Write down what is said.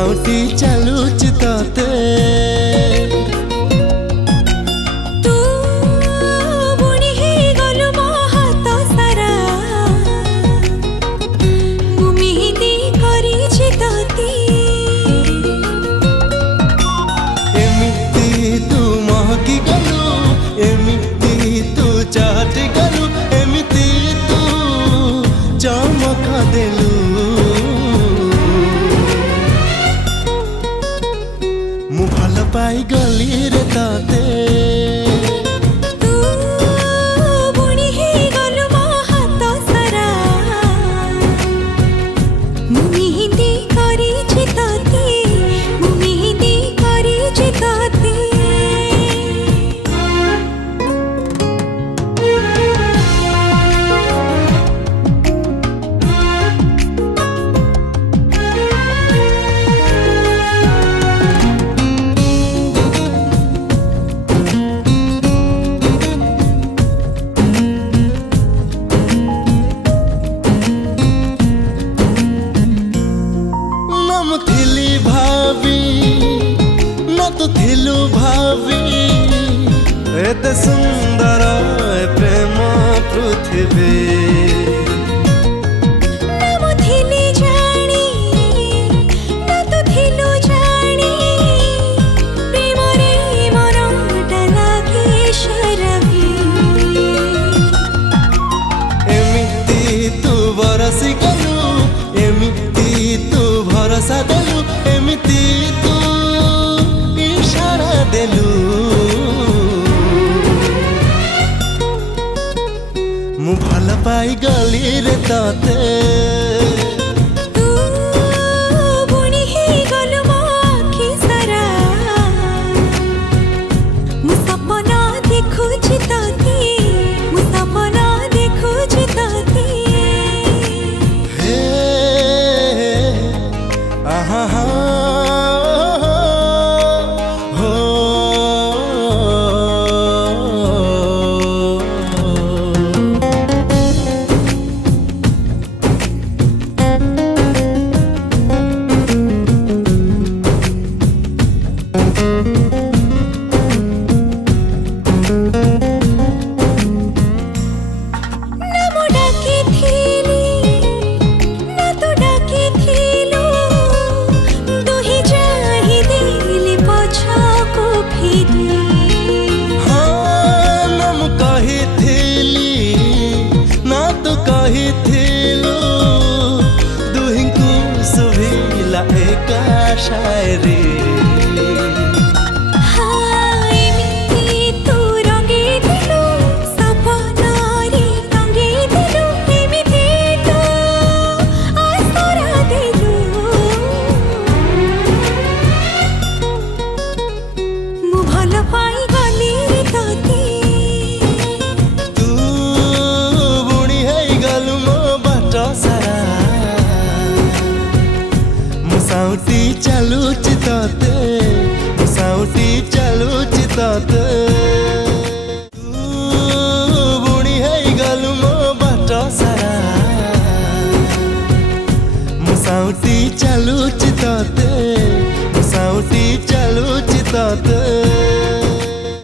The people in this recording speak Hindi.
साउटी चालूच तते तू बुणी हे गलु मो हाथ सारा मु मेहंदी करिछि तते एमिति तू महकी गलु एमिति तू चाटी गलु एमिति तू चमका देलु मु भल पाई गली रे ताते तू बुणी हे गलु मो हाथ सारा मु मेहंदी करिछि तते मु मेहंदी करिछि तते थिली भाभी न तो थिलु भाभी एते सुंदर प्रेम पृथ्वी नाम थिली जानी न तो थिलु जानी प्रेम रे मनटा लागे शरवी एमिति तू बरसी गलु एमिति तू भरोसा देलु एमिति तू इशारा देलु मु भल पाई गली रे ताते तू बुणी हे गलु मो आखि सारा मु सपना देखुछि तते मु सपना देखुछि तते हे आहा हा हो नाम डाके थिली ना तो डाके थिलु दुही जाहि दिली पछको फिरी हाँ नम कही थिली ना तो कही थिलु दुहिंकु सुभिला एका शायरी हाँ एमिति तू रंगे दिलु सपनारी रंगे दिलु एमिति तू आसरा दिलु मु भल पाई गली रे तते तू बुणी है गलु मो बाट सारा मुसाउटी चालूच तते मुसाउटी चालूच तते तू बुणी है गलु मो बाट सारा मुसाउटी चालूच तते